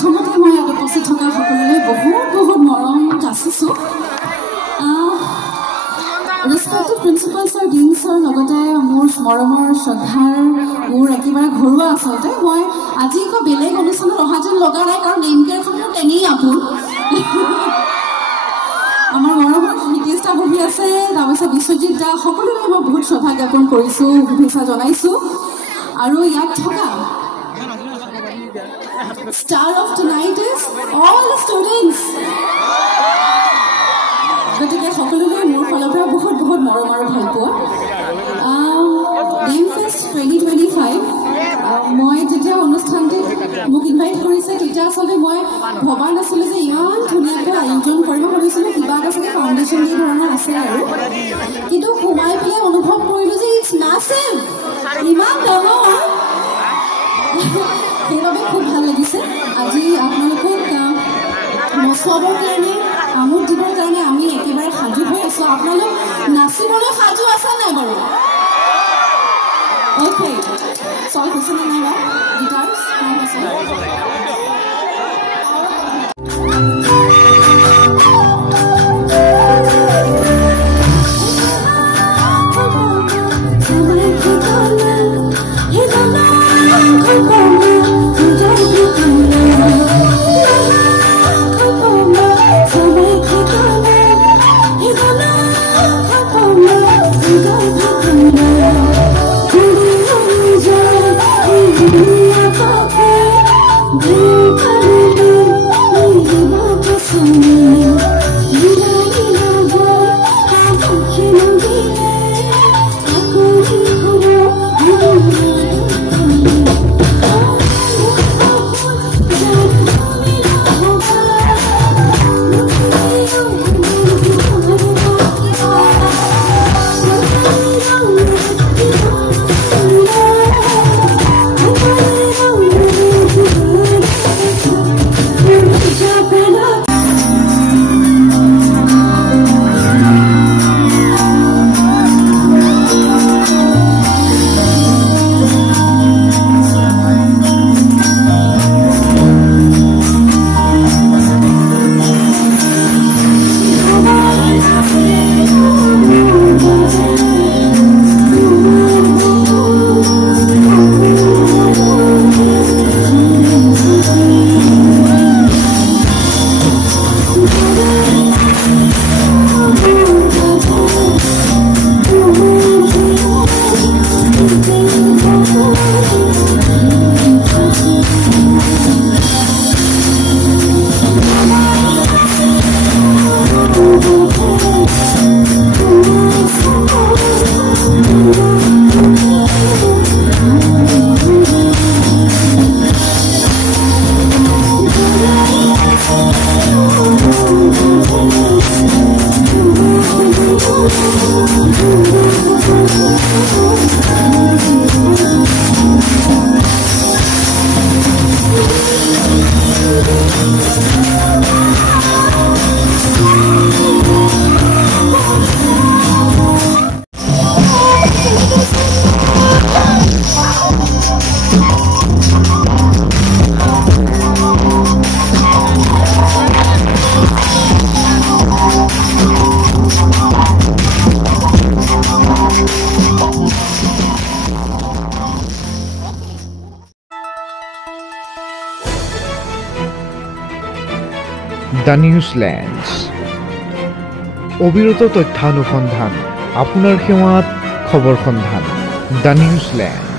প্ৰথমতে মই ইয়াত উপস্থিত থকা সকলোলৈ বহুত বহুত মৰম যাচিছোঁ ৰেসপেক্টেড প্ৰিন্সিপাল ছাৰ ডিন ছাৰ লগতে মোৰ মৰমৰ শ্ৰদ্ধাৰ মোৰ একেবাৰে ঘৰুৱা আচলতে মই আজি একো বেলেগ অনুষ্ঠানত অহা যেন লগা নাই কাৰণ নেম কেইখন মোৰ তেনেই আপোন আমাৰ মৰমৰ নিতীশদা বহি আছে তাৰপিছত বিশ্বজিৎ দা সকলোলৈ মই বহুত শ্ৰদ্ধা জ্ঞাপন কৰিছোঁ শুভেচ্ছা জনাইছোঁ আৰু ইয়াত থকা star of tonight is all the students গতিকে সকলোলৈ মোৰ ফালৰ পৰা বহুত বহুত মৰম আৰু ভাল পোৱা ডেমফেষ্ট 2025 মই যেতিয়া অনুষ্ঠানটোত মোক ইনভাইট কৰিছে তেতিয়া আচলতে মই ভবা নাছিলোঁ যে ইমান ধুনীয়াকৈ আয়োজন কৰিব ভাবিছিলোঁ কিবা এটা চাগে ফাউণ্ডেশ্যন ডে ধৰণৰ আছে আৰু কিন্তু সোমাই পেলাই অনুভৱ কৰিলোঁ যে ইটছ নাচিভ ইমান ডাঙৰ সেইবাবে খুব ভাল লাগিছে আজি আপোনালোকক নচুৱাবৰ কাৰণে আমোদ দিবৰ কাৰণে আমি একেবাৰে সাজু হৈ আছোঁ আপোনালোক নাচিবলৈ সাজু আছে নাই বাৰু অ'কে চল হৈছেনে নাই বাৰু গিটাৰ্ছ দ্য নিউজলেণ্ডছ অবিৰত তথ্যানুসন্ধান আপোনাৰ সেৱাত খবৰ সন্ধান দ্য নিউজলেণ্ড